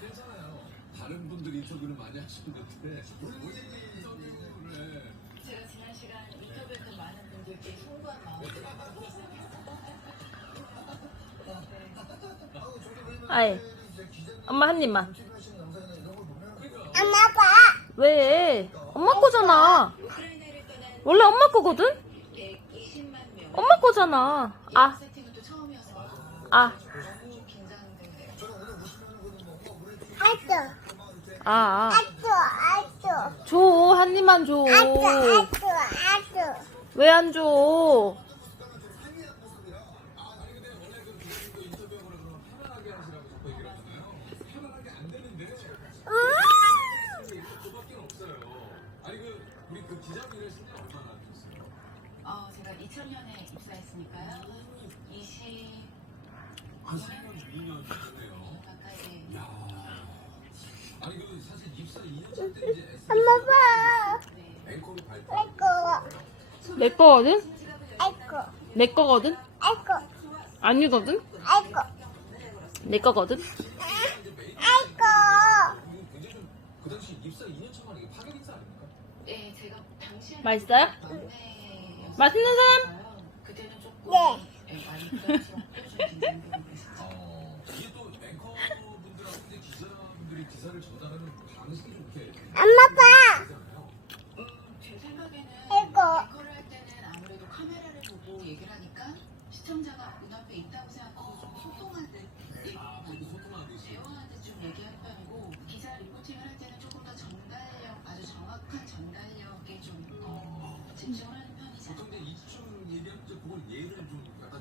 괜찮아요. 다른 분들 인터뷰를 많이 하시는데. 본인 인터뷰를 제가 지난 시간 인터뷰했던 많은 분들께 송구한 마음으로 아이 엄마 한 입만. 엄마 봐. 왜? 엄마 거잖아. 우크라이나를 떠난 원래 엄마 거거든? 120만 명 엄마 거잖아 아 아, 아, 아. 줘, 한 입만 줘. 아또 아또 아또. 왜 안 줘? 편안하게 하시라고 자꾸 얘기를 하잖아요. 편안하게 안 되는데 그밖에 없어요. 아니 그 우리 그 기자분을 신경 얼마나 하셨어요? 어, 제가 2000년에 입사했으니까요. 20한 3년, 2년 됐네요. 가까이 야. 아니 그 사실 입사 2년 차 때 이제 SBS 엄마 봐. 네. 앵커로 발표. 아이고 내 거거든? 아이고 내 거거든? 아이고 아니거든? 아이고 내 거거든? 아이고. 굉장히 좀그 당시 입사 2년 차 만에 이게 파격 인사 아닙니까? 네, 제가 당시에 맛있어요? 막내였어요. 맛있는 사람? 그때는 네. 네, 엄마 봐. 제 생각에는 할 때는 아무래도 카메라를 보고 얘기를 하니까 시청자가 눈앞에 있다고 생각하고 좀 소통하듯. 대화하듯